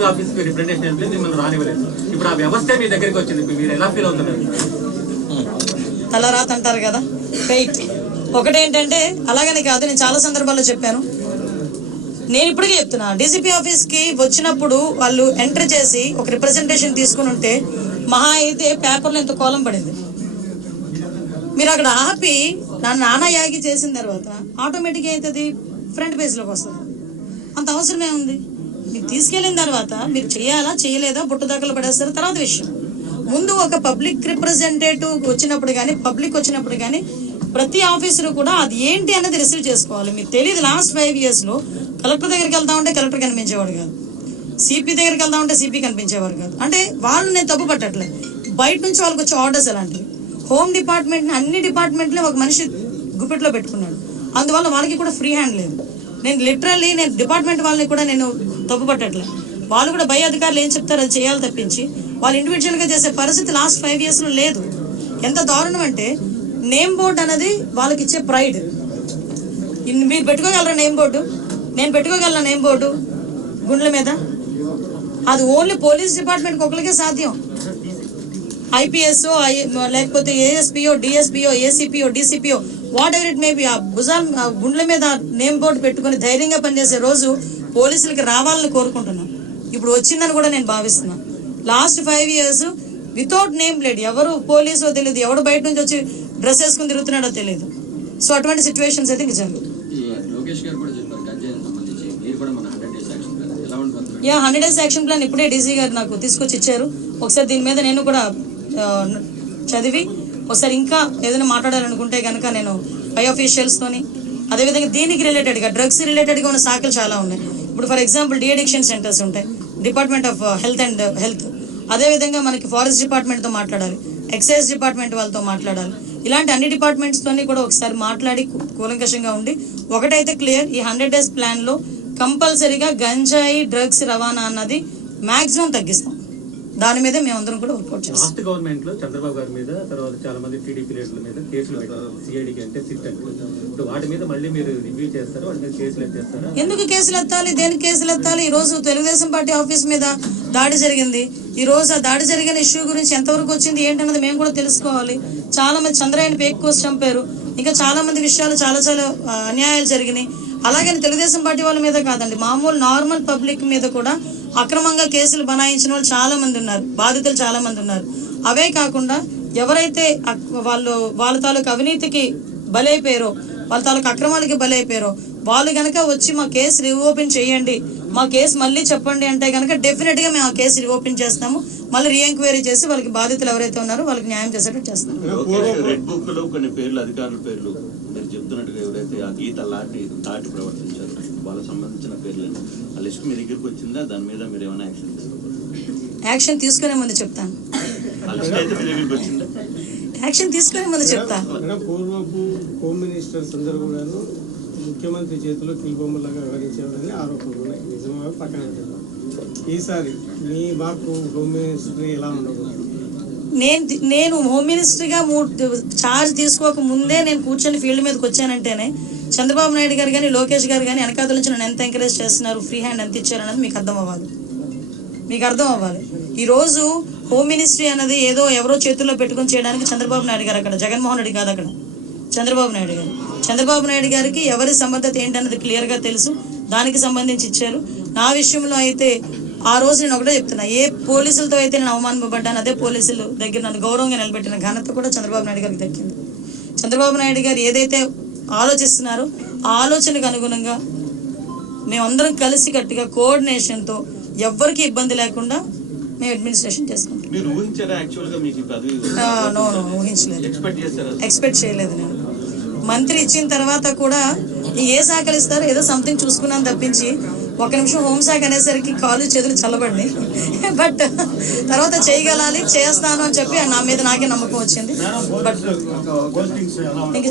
DGP office కి representation వెళ్తే మిమ్మల్ని రానివ్వలేదు. ఇప్పుడు ఆ వ్యవస్థ మీ దగ్గరికి వచ్చింది, మీరు ఎలా ఫీల్ అవుతున్నారు? తలరాత అంటారు కదా, ఫెయిట్. ఒకటేంటంటే అలాగని కాదు, నేను చాలా సందర్భాల్లో చెప్పాను. నేను ఇప్పటికే చెప్తున్నా, డీజీపీ ఆఫీస్ కి వచ్చినప్పుడు వాళ్ళు ఎంటర్ చేసి ఒక రిప్రజెంటేషన్ తీసుకుని ఉంటే మహా అయితే పేపర్లో ఎంత కోలం పడింది. మీరు అక్కడ ఆపి నానా యాగి చేసిన తర్వాత ఆటోమేటిక్గా అవుతుంది, ఫ్రంట్ పేజ్లోకి వస్తుంది. అంత అవసరమే ఉంది. మీరు తీసుకెళ్ళిన తర్వాత మీరు చేయాలా చేయలేదా బుట్టదాకలు పడేస్తారు తర్వాత విషయం. ముందు ఒక పబ్లిక్ రిప్రజెంటేటివ్ వచ్చినప్పుడు కానీ, పబ్లిక్ వచ్చినప్పుడు కానీ ప్రతి ఆఫీసర్ కూడా అది ఏంటి అన్నది రిసీవ్ చేసుకోవాలి. మీకు తెలియదు, లాస్ట్ 5 years కలెక్టర్ దగ్గరికి వెళ్తా ఉంటే కలెక్టర్ కనిపించేవాడు కాదు, సిపి దగ్గరికి వెళ్తా ఉంటే సిపి కనిపించేవారు కాదు. అంటే వాళ్ళు నేను తప్పు పట్టట్లేదు, బయట నుంచి వాళ్ళకి వచ్చే ఆర్డర్స్ అలాంటివి. హోమ్ డిపార్ట్మెంట్ని అన్ని డిపార్ట్మెంట్లో ఒక మనిషి గుప్పెట్లో పెట్టుకున్నాడు, అందువల్ల వాళ్ళకి కూడా ఫ్రీ హ్యాండ్ లేదు. నేను డిపార్ట్మెంట్ వాళ్ళని కూడా నేను తప్పు పట్టట్లేదు, వాళ్ళు కూడా పై అధికారులు ఏం చెప్తారో అది చేయాలి తప్పించి వాళ్ళు ఇండివిజువల్గా చేసే పరిస్థితి లాస్ట్ 5 years లేదు. ఎంత దారుణం అంటే నేమ్ బోర్డు అనేది వాళ్ళకి ఇచ్చే ప్రైడ్. మీరు పెట్టుకోగలరా నేమ్ బోర్డు? నేను పెట్టుకోగలరా నేమ్ బోర్డు గుండ్ల మీద? అది ఓన్లీ పోలీస్ డిపార్ట్మెంట్కి ఒకరికే సాధ్యం. IPS లేకపోతే ASPO DSPO ACPO DCPO what ever it may be, ఆ గుండ్ల మీద నేమ్ బోర్డు పెట్టుకుని ధైర్యంగా పనిచేసే రోజు పోలీసులకి రావాలని కోరుకుంటున్నాను. ఇప్పుడు వచ్చిందని కూడా నేను భావిస్తున్నాను. Last 5 years without name plate, ఎవరు పోలీసో తెలియదు, ఎవడు బయట నుంచి వచ్చి డ్రెస్ వేసుకుని తిరుగుతున్నాడో తెలియదు. సో అటువంటి సిచ్యువేషన్స్ అయితే నిజంగా 100 days యాక్షన్ ప్లాన్ ఇప్పుడే డీసీ గారు నాకు తీసుకొచ్చి ఇచ్చారు. ఒకసారి దీని మీద నేను కూడా చదివి ఒకసారి ఇంకా ఏదైనా మాట్లాడాలనుకుంటే కనుక నేను పై ఆఫీషియల్స్తోని, అదేవిధంగా దీనికి రిలేటెడ్గా డ్రగ్స్ రిలేటెడ్గా ఉన్న శాఖలు చాలా ఉన్నాయి. ఇప్పుడు ఫర్ ఎగ్జాంపుల్ డీఅడిక్షన్ సెంటర్స్ ఉంటాయి, డిపార్ట్మెంట్ ఆఫ్ హెల్త్, అదేవిధంగా మనకి ఫారెస్ట్ డిపార్ట్మెంట్తో మాట్లాడాలి, ఎక్సైజ్ డిపార్ట్మెంట్ వాళ్ళతో మాట్లాడాలి. ఇలాంటి అన్ని డిపార్ట్మెంట్స్తోని కూడా ఒకసారి మాట్లాడి కూలంకషంగా ఉండి ఒకటైతే క్లియర్, ఈ 100 days ప్లాన్లో కంపల్సరీగా గంజాయి డ్రగ్స్ రవాణా అన్నది మాక్సిమం తగ్గిస్తాం. దాని మీద మేమందరం కూడా వర్కౌట్ చేస్తాం. లాస్ట్ గవర్నమెంట్ లో చంద్రబాబు గారి మీద, తర్వాత చాలా మంది టీడీపీ లీడర్ల మీద కేసులు పెట్టారు, సిఐడికి అంటే సిట్ అంటే. ఇప్పుడు వాటి మీద మళ్ళీ మీరు రివ్యూ చేస్తారు, వాటి మీద కేసులు ఎత్తేస్తారా? ఎందుకు కేసులు ఎత్తాలి, దేనికి కేసులు ఎత్తాలి? ఈ రోజు తెలుగుదేశం పార్టీ ఆఫీస్ మీద దాడి జరిగింది. ఈ రోజు ఆ దాడి జరిగిన ఇష్యూ గురించి ఎంతవరకు వచ్చింది ఏంటన్నది మేము కూడా తెలుసుకోవాలి. చాలా మంది చంద్రయ్యని పేక్ కోసి చంపారు, ఇంకా చాలా మంది విషయాలు చాలా అన్యాయాలు జరిగినాయి. అలాగని తెలుగుదేశం పార్టీ వాళ్ళ మీద కాదండి, మామూలు నార్మల్ పబ్లిక్ మీద కూడా అక్రమంగా కేసులు బనాయించిన వాళ్ళు చాలా మంది ఉన్నారు, బాధితులు చాలా మంది ఉన్నారు. అవే కాకుండా ఎవరైతే వాళ్ళ తాలూకు అవినీతికి బలైపోయారో, వాళ్ళ తాలూకు అక్రమాలకి బలైపోయారో వాళ్ళు కనుక వచ్చి మా కేసు రీఓపెన్ చేయండి, మా కేసు మళ్ళీ చెప్పండి అంటే కనుక డెఫినెట్ గా మేము ఆ కేసు రీఓపెన్ చేస్తాము. మళ్ళీ రీఎంక్వైరీ చేసి వాళ్ళకి బాధితులు ఎవరైతే ఉన్నారో వాళ్ళకి న్యాయం చేసేటట్టు చేస్తాం. రెడ్ బుక్ లో కొన్ని పేర్లు, అధికారుల పేర్లు మీరు చెప్తున్నట్టుగా ఎవరైతే ఆ గీత దాటి ప్రవర్తించారు వాళ్ళకి సంబంధించిన పేర్లు ఆ లిస్ట్ మీ దగ్గరికి వచ్చిందా? దాని మీద మీరు ఏమైనా యాక్షన్ తీసుకునే ముందు చెప్తాను. యాక్షన్ తీసుకునే ముందు చెప్తాను. పూర్వపు హోమ్ మినిస్టర్స్ అందరూ కూడా ముఖ్యమంత్రి చేతిలో కిల్బొమ్మలాగా వ్యవహరించేవారని ఆరోపణలు ఉన్నాయి, నిజంగా పక్కన పెట్టారు. ఈసారి మీ మార్పు హోమ్ మినిస్టర్ ఎలా ఉండబోతుంది? నేను హోమ్ మినిస్టర్గా ఛార్జ్ తీసుకోక ముందే నేను కూర్చొని ఫీల్డ్ మీదకి వచ్చానంటేనే చంద్రబాబు నాయుడు గారు కానీ లోకేష్ గారు కానీ వెనకాతల నుంచి నన్ను ఎంత ఎంకరేజ్ చేస్తున్నారు, ఫ్రీ హ్యాండ్ ఎంత ఇచ్చారు అన్నది మీకు అర్థం అవ్వాలి. ఈరోజు హోమ్ మినిస్ట్రీ అన్నది ఏదో ఎవరో చేతుల్లో పెట్టుకొని చేయడానికి చంద్రబాబు నాయుడు గారు అక్కడ, జగన్మోహన్ రెడ్డి కాదు అక్కడ, చంద్రబాబు నాయుడు గారికి ఎవరి సమర్థత ఏంటన్నది క్లియర్గా తెలుసు, దానికి సంబంధించి ఇచ్చారు. నా విషయంలో అయితే ఆ రోజు నేను ఒకటే చెప్తున్నా, ఏ పోలీసులతో అయితే నేను అవమానపడ్డాను అదే పోలీసులు దగ్గర నన్ను గౌరవంగా నిలబెట్టిన ఘనత కూడా చంద్రబాబు నాయుడు గారికి దక్కింది. చంద్రబాబు నాయుడు గారు ఏదైతే ఆలోచిస్తున్నారో ఆ ఆలోచనకు అనుగుణంగా మేమందరం కలిసి కట్టుగా కోఆర్డినేషన్తో ఎవ్వరికి ఇబ్బంది లేకుండా మేము అడ్మినిస్ట్రేషన్ చేసుకుంటాం. ఊహించలేదు, ఎక్స్పెక్ట్ చేయలేదు. నేను మంత్రి ఇచ్చిన తర్వాత కూడా ఏ శాఖలు ఇస్తారో ఏదో సంథింగ్ చూసుకున్నాను తప్పించి, ఒక నిమిషం హోంశాఖ అనేసరికి కాళ్ళు చేతులు చల్లబడి, బట్ తర్వాత చేయగలాలి, చేస్తాను అని చెప్పి నా మీద నాకే నమ్మకం వచ్చింది. బట్ ఇంక